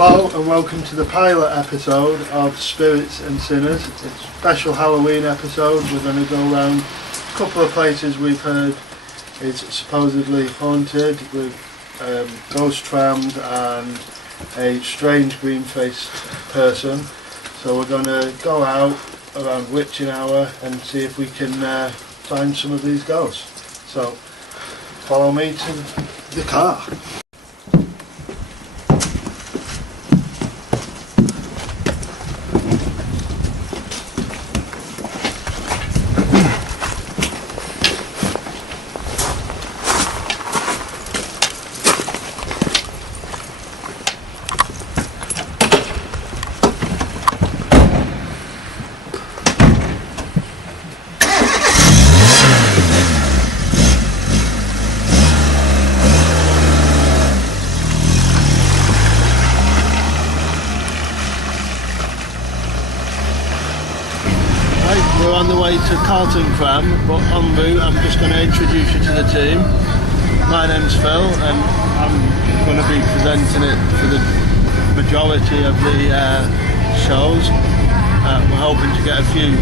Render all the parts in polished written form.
Hello and welcome to the pilot episode of Spirits and Sinners. It's a special Halloween episode. We're going to go around a couple of places we've heard is supposedly haunted with ghost trams and a strange green-faced person. So we're going to go out around witching hour and see if we can find some of these ghosts. So follow me to the car. We're on the way to Carlton Cram, but en route I'm just going to introduce you to the team. My name's Phil and I'm going to be presenting it for the majority of the shows. We're hoping to get a few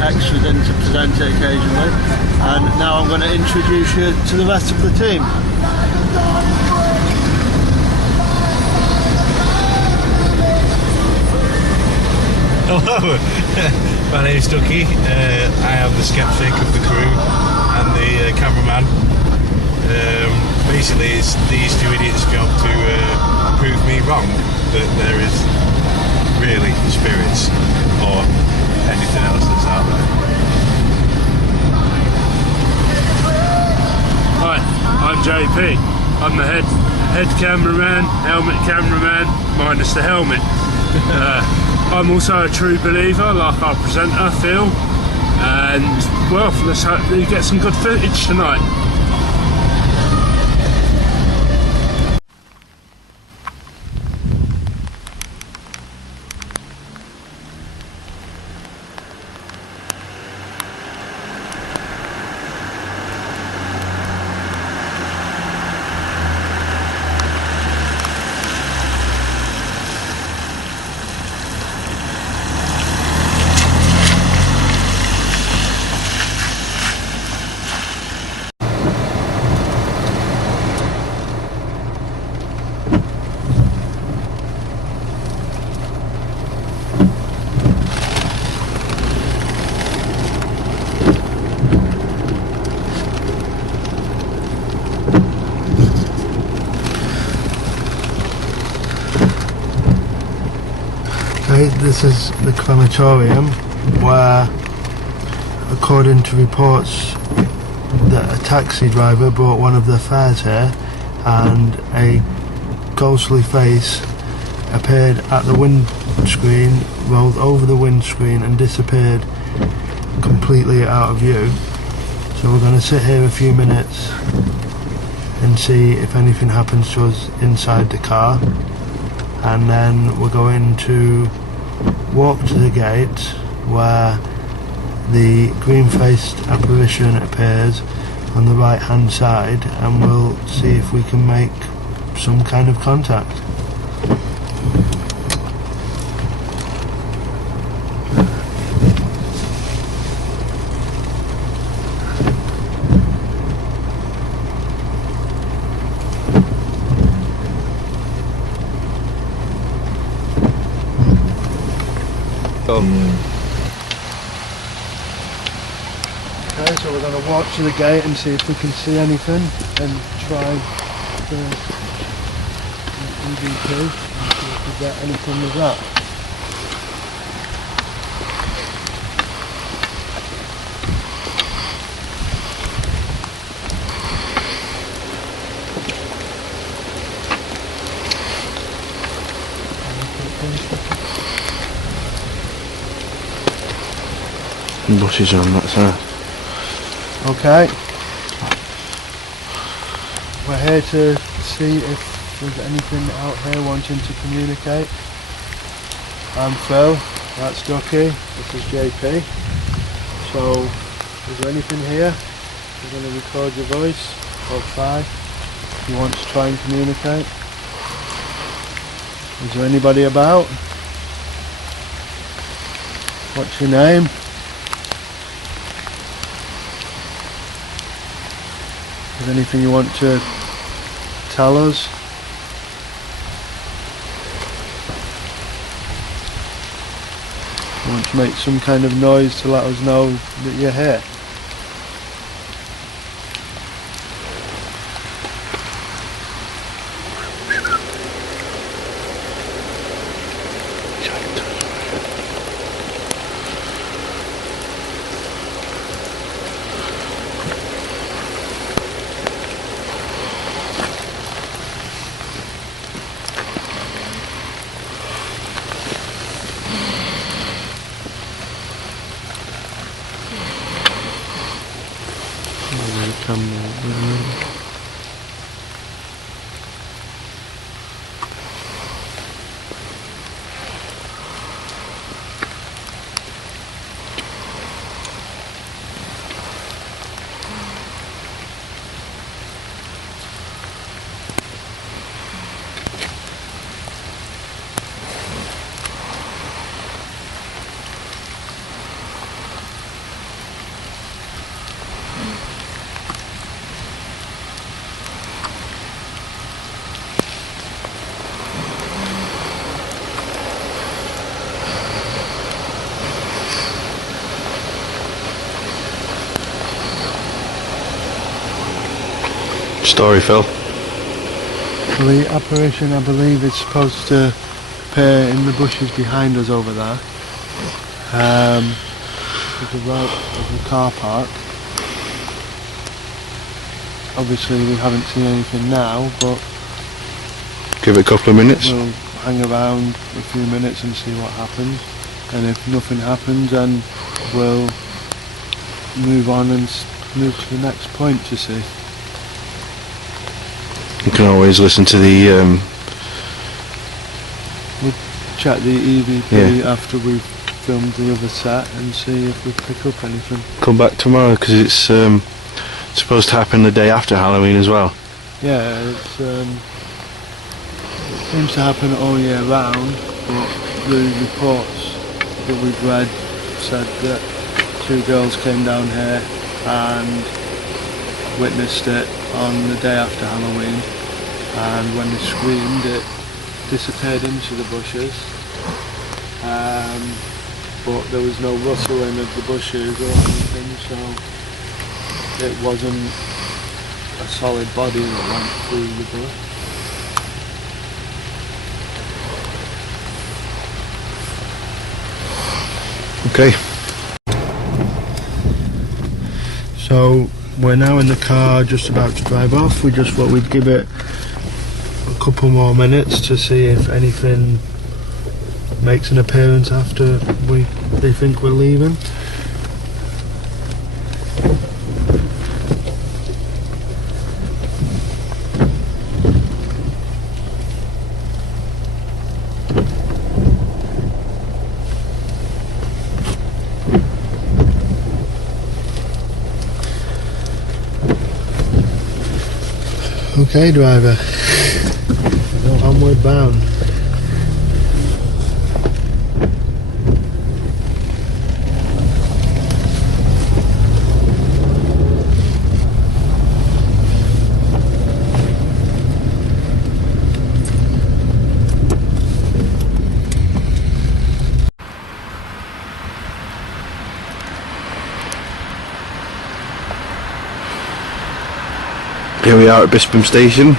extras in to present it occasionally. And now I'm going to introduce you to the rest of the team. Hello, my name is Ducky. I am the skeptic of the crew and the cameraman. Basically, it's these two idiots' job to prove me wrong that there is really spirits or anything else that's out there. Hi, I'm JP. I'm the head cameraman, helmet cameraman, minus the helmet. I'm also a true believer, like our presenter Phil, and well, let's hope we get some good footage tonight. This is the crematorium where, according to reports, that a taxi driver brought one of their fares here and a ghostly face appeared at the windscreen, rolled over the windscreen and disappeared completely out of view. So we're going to sit here a few minutes and see if anything happens to us inside the car, and then we're going to walk to the gate where the green-faced apparition appears on the right hand side, and we'll see if we can make some kind of contact. Okay, so we're going to walk to the gate and see if we can see anything and try the E.V.P and see if we get anything with that. Bushes on that side. Okay. We're here to see if there's anything out here wanting to communicate. I'm Phil, that's Ducky, this is JP. So, is there anything here? We're going to record your voice, or try, if you want to try and communicate. Is there anybody about? What's your name? Is there anything you want to tell us? You want to make some kind of noise to let us know that you're here? Story, Phil. Well, the apparition, I believe, is supposed to appear in the bushes behind us over there. To the right of the car park. Obviously we haven't seen anything now, but give it a couple of minutes. We'll hang around a few minutes and see what happens, and if nothing happens then we'll move on and move to the next point to see. You can always listen to the we'll check the E.V.P. Yeah. after we've filmed the other set and see if we pick up anything. Come back tomorrow because it's supposed to happen the day after Halloween as well. Yeah, it seems to happen all year round, but the reports that we've read said that 2 girls came down here and witnessed it on the day after Halloween, and when they screamed it disappeared into the bushes, but there was no rustling of the bushes or anything, so it wasn't a solid body that went through the bush. Okay. So we're now in the car, just about to drive off. We just thought we'd give it a couple more minutes to see if anything makes an appearance after they think we're leaving. Okay, driver. Onward bound. Here we are at Bisping Station.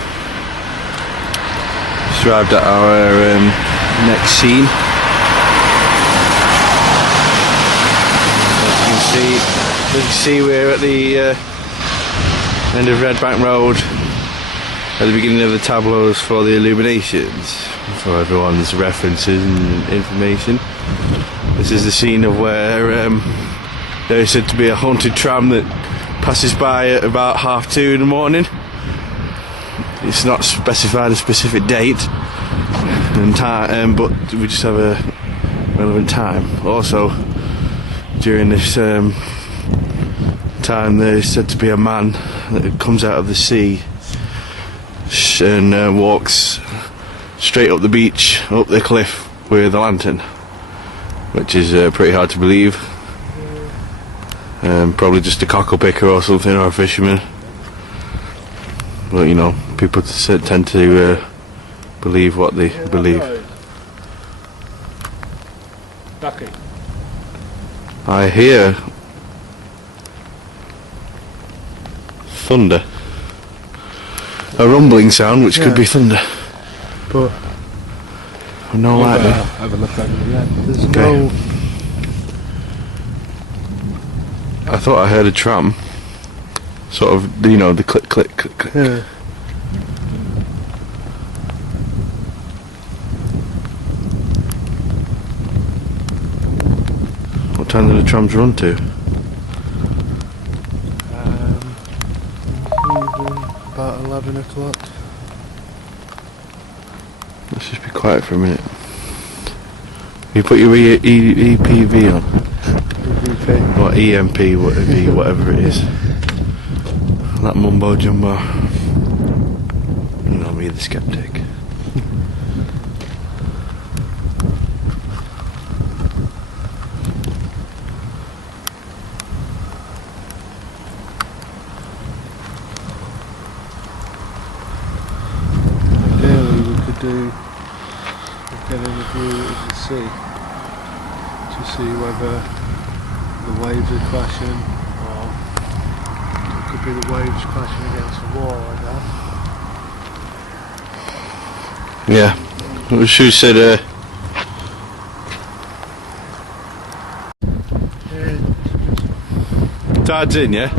Just arrived at our next scene. As you can see, we're at the end of Red Bank Road, at the beginning of the tableaus for the illuminations, for everyone's references and information. This is the scene of where there is said to be a haunted tram that passes by at about 2:30 in the morning. It's not specified a specific date and time, but we just have a relevant time. Also, during this time, there is said to be a man that comes out of the sea and walks straight up the beach, up the cliff with a lantern, which is pretty hard to believe. Probably just a cockle picker or something, or a fisherman. But you know, people tend to believe what they believe. Ducky. I hear thunder. A rumbling sound, which could be thunder. But I've no idea. Have a look at it again. there's no. I thought I heard a tram. Sort of, you know, the click, click, click, click. Yeah. What time do the trams run to? About 11 o'clock. Let's just be quiet for a minute. You put your EPV on. E.V.P. Or EMP, whatever it is. That mumbo jumbo. You know me, the skeptic. Ideally, we could get in a view of the sea to see whether the waves are crashing, or it could be the waves crashing against the wall, I guess. Yeah. She said, Dad's in, yeah?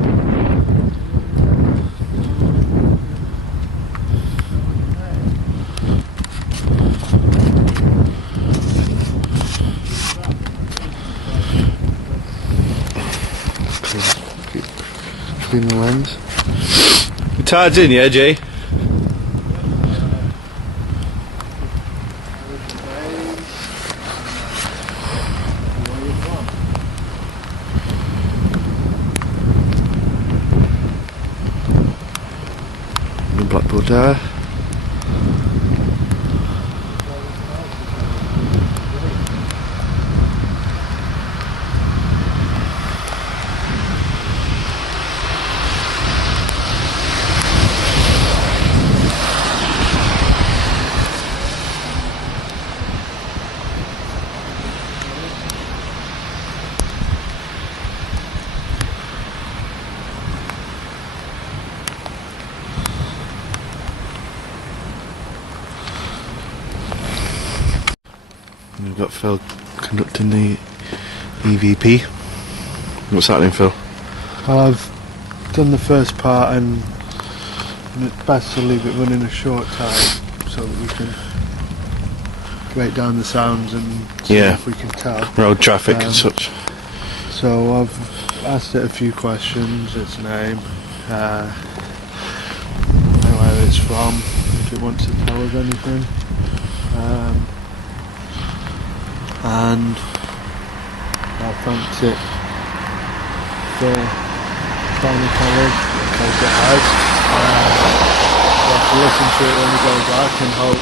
Clean the lens. Tide's in, yeah, Jay? The Blackpool Tower. We've got Phil conducting the E.V.P. What's happening, Phil? Well, I've done the first part, and it's best to leave it running a short time so that we can break down the sounds and see if we can tell. Road traffic and such. So I've asked it a few questions: its name, where it's from, if it wants to tell us anything, and I thanked it for final colours because it has. We'll have to listen to it when we go back and hope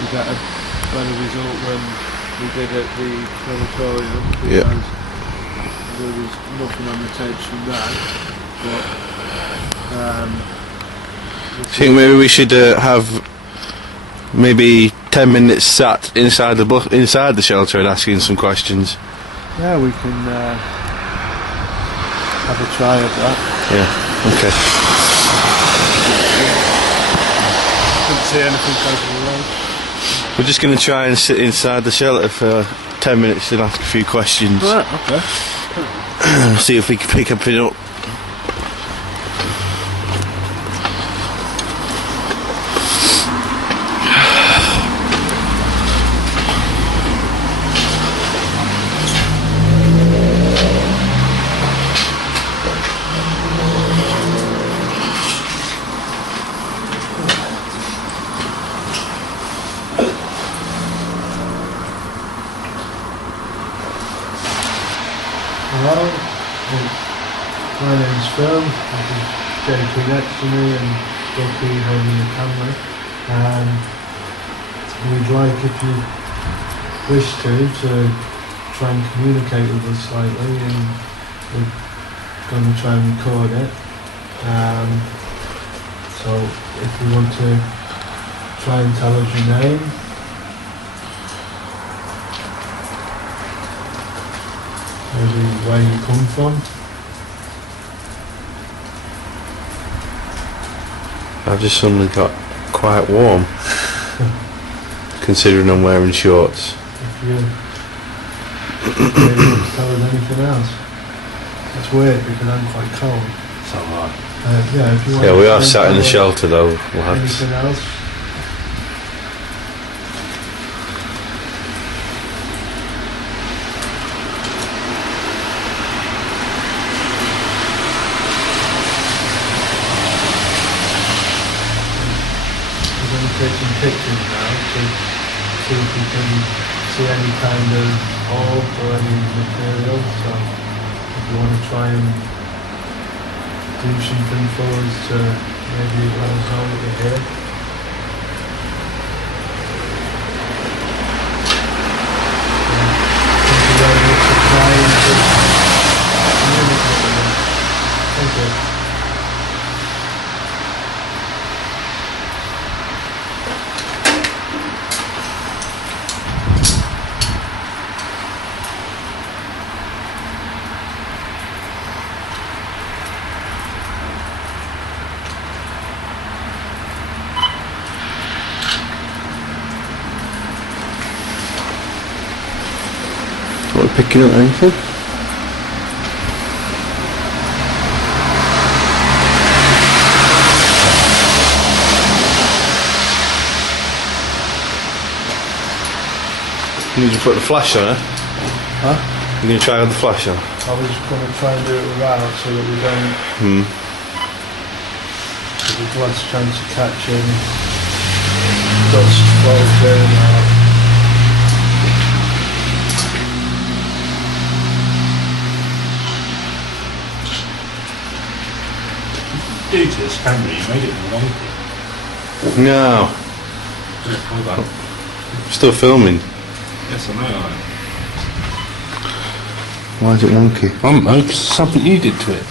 we get a better result when we did at the crematorium, because there was nothing on the tapes from that. But I think maybe we should have maybe 10 minutes sat inside the shelter and asking some questions. yeah, we can have a try of that. Yeah, okay. Couldn't see anything over the road. We're just going to try and sit inside the shelter for 10 minutes and ask a few questions. Right, okay. See if we can pick up it up. Hello, my name's Phil. This is JP next to me, and JP holding the camera. we'd like, if you wish to try and communicate with us slightly, and we're going to try and record it. So if you want to try and tell us your name, maybe where you come from. I've just suddenly got quite warm, considering I'm wearing shorts. If you maybe want to tell us anything else. That's weird because I'm quite cold. It's alright. Yeah, if you want Yeah, to we try are and sat in the tell us shelter though, lads. anything else. We're going to take some pictures now to see if we can see any kind of orbs or any material. So if you want to try and do something for us to maybe let us know that you're here. Thank you very much for trying to communicate with us. Thank you. Are we picking up anything? You need to put the flash on, eh? Huh? You need to try with the flash on. I was going to try and do it without so that we don't give the glass chance of catching dust floating or Due to this camera, you made it wonky. No, Yeah, hold on. still filming. Yes, I know. Why is it wonky? I don't know, 'cause something you did to it.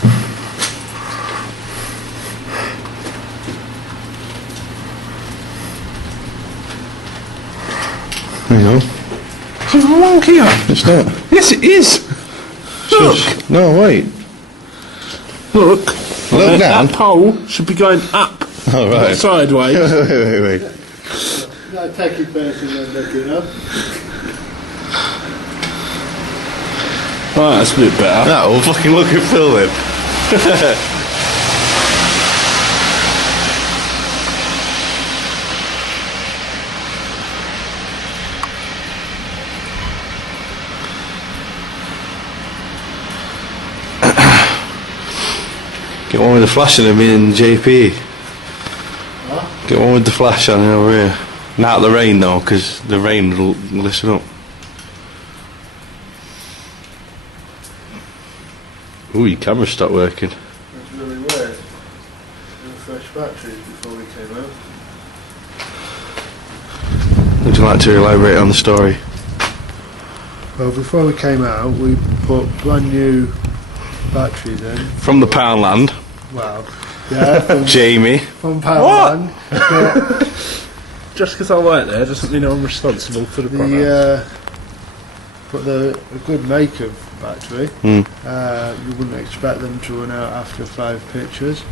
Hang on. It's wonky. It's not. Yes, it is. Look, Shush. No, wait. look. Look down. That pole should be going up, Oh, right. not sideways. wait. no, take it first and then look it up. Right, that's a bit better. No, we'll fucking look at filming. Get one with the flash on him in JP. What? Get one with the flash on over here. Not the rain though, because the rain will listen up. Ooh, your camera stopped working. That's really weird. There were fresh batteries before we came out. Would you like to elaborate on the story? Well, before we came out, we put brand new batteries in. From the Poundland, Well, yeah, from, Jamie. from Powerland. Just because I work there doesn't mean I'm responsible for the product. But they're a good make of battery. Mm. You wouldn't expect them to run out after 5 pictures.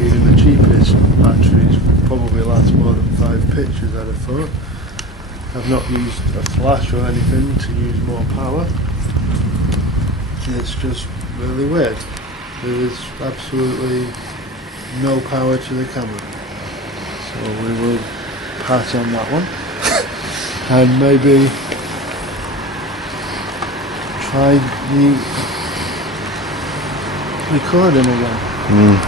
Even the cheapest batteries probably last more than 5 pictures, I'd have thought. I've not used a flash or anything to use more power. It's just really weird. There is absolutely no power to the camera. So we will pass on that one. And maybe try the recording again. Mm.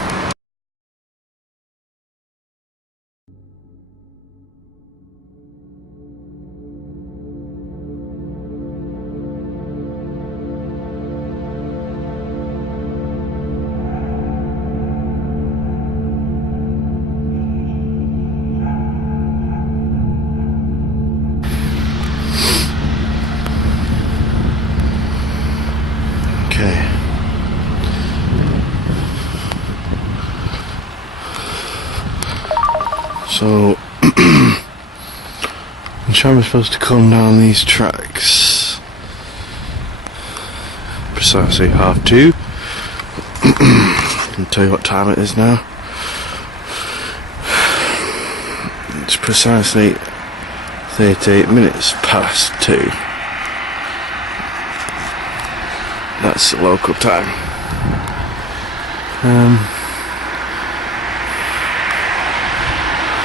So, I'm sure I'm supposed to come down these tracks precisely 2:30. I'll tell you what time it is now. It's precisely 38 minutes past 2. That's the local time.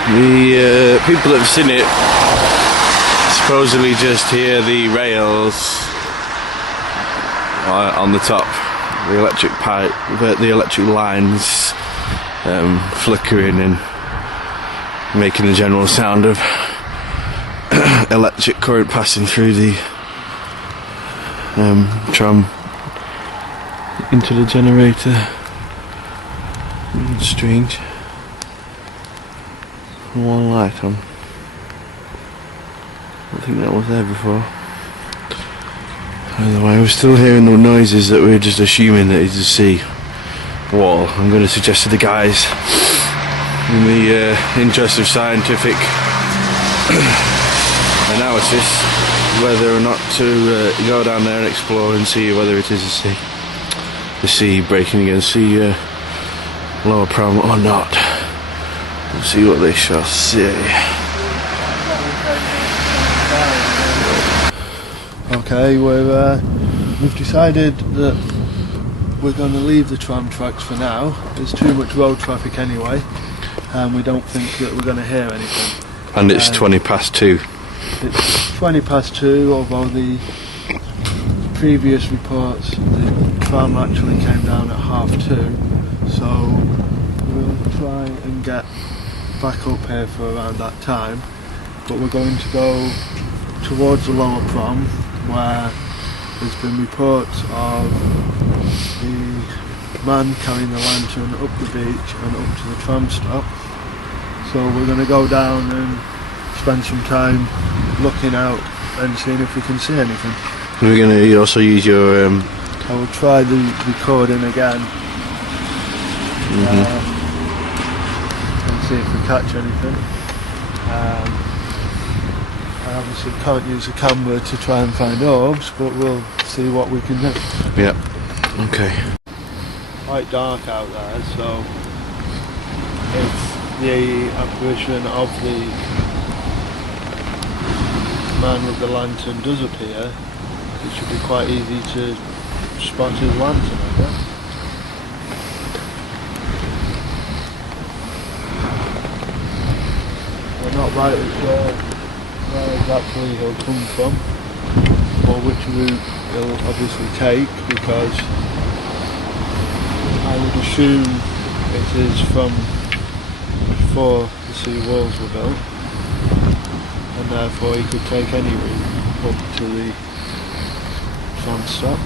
The people that have seen it supposedly just hear the rails on the top, the electric pipe, the electric lines flickering and making the general sound of electric current passing through the tram into the generator. Strange. One light on. I think that was there before. By the way, we're still hearing the noises that we're just assuming that it's a sea wall. I'm going to suggest to the guys, in the interest of scientific analysis, whether or not to go down there and explore and see whether it is a sea. The sea breaking against the lower pram or not. We'll see what they shall say. Okay, we've decided that we're going to leave the tram tracks for now. There's too much road traffic anyway, and we don't think that we're going to hear anything. And it's 20 past 2. It's 20 past 2, although the previous reports, the tram actually came down at 2:30, so we'll try and get back up here for around that time, but we're going to go towards the lower prom, where there's been reports of the man carrying the lantern up the beach and up to the tram stop. So we're going to go down and spend some time looking out and seeing if we can see anything. We're going to also use your I will try the recording again and see if we catch anything. I obviously can't use a camera to try and find orbs, but we'll see what we can do. Yeah. Okay. Quite dark out there, so if the apparition of the man with the lantern does appear, it should be quite easy to spot his lantern, I guess. We're not right sure where exactly he'll come from, or which route he'll obviously take, because I would assume it is from before the sea walls were built, and therefore he could take any route up to the tram stop.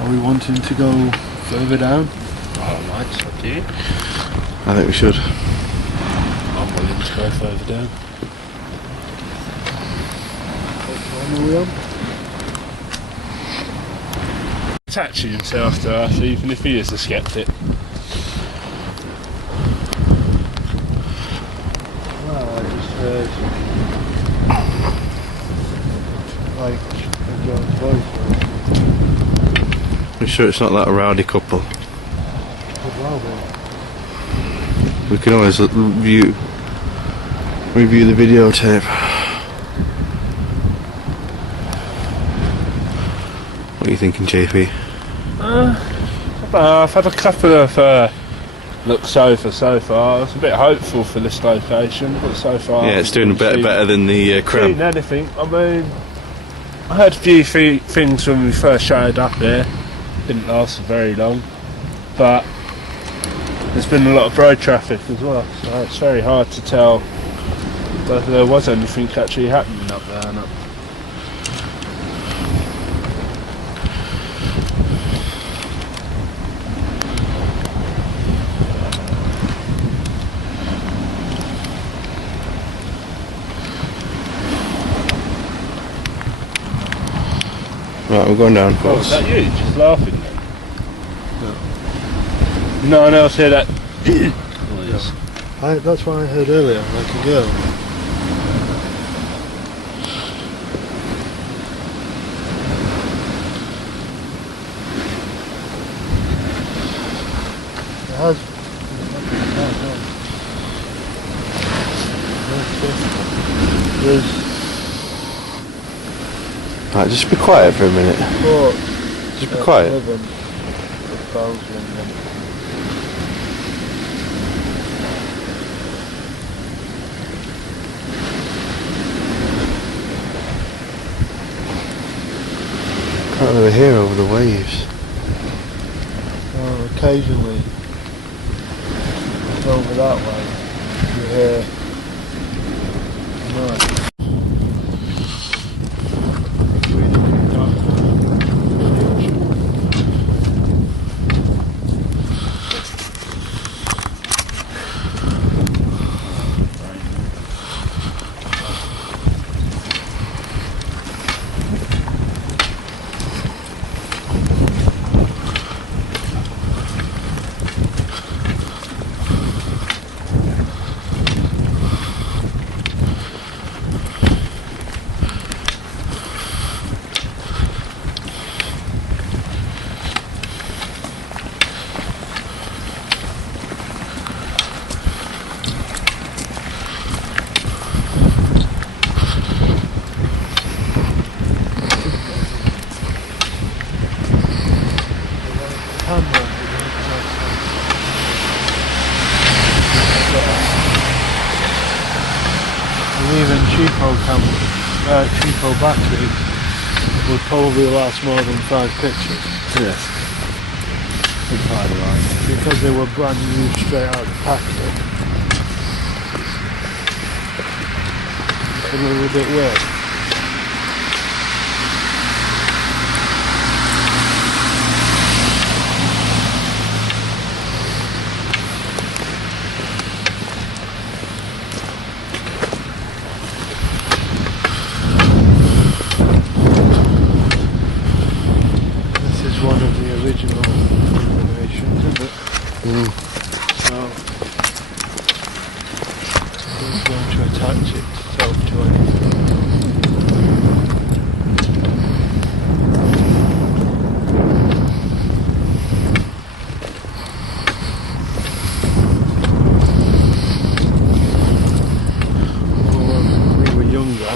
Are we wanting to go further down? Oh, nice, up to you. I think we should. I'm willing to go further down. Which one are we on? Attach himself to us, even if he is a skeptic. Well, I just heard like a John's voice. We're sure it's not that rowdy couple. Could well be. We can always review the videotape. What are you thinking, JP? I've had a couple of looks over so far. I was a bit hopeful for this location, but so far... Yeah, it's doing a bit better than the Cram. Seen anything. I mean, I heard a few things when we first showed up here. Didn't last very long, but there's been a lot of road traffic as well, so it's very hard to tell whether there was anything actually happening up there or not. Right, we're going down. Oh, is that you? Just laughing then? No one else hear that? That's what I heard earlier, like a girl. It has. There's Right, just be quiet for a minute. Just be quiet. 11,000. Can't really hear over the waves. Occasionally, over that way, you hear. Right. Even cheapo batteries would probably last more than 5 pictures. Yes. Because they were brand new straight out of the packet. It's a little bit weird. One of the original illuminations, isn't it? So I'm going to attach it to anything. When we were younger,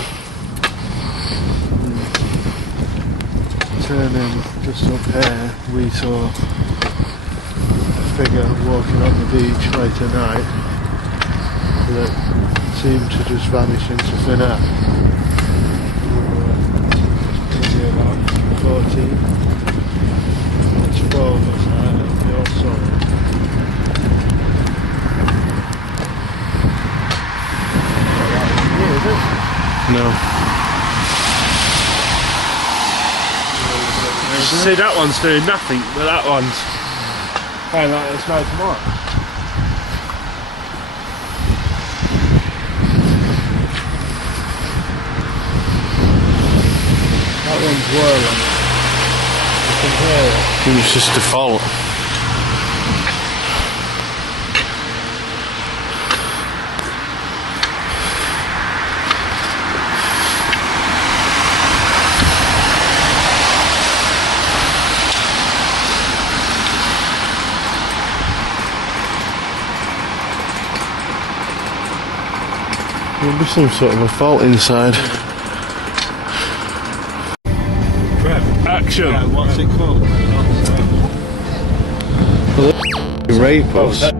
turning just up here, we saw a figure walking on the beach late at night that seemed to just vanish into thin air. We were maybe about 14. It's 4 of us there, and we all saw it. Is it? No. See, that one's doing nothing, but that one's playing like there's no tomorrow. That one's whirling. You can hear it. It's just a fault. There'll be some sort of a fault inside. Action! Yeah, what's it called? Rape us.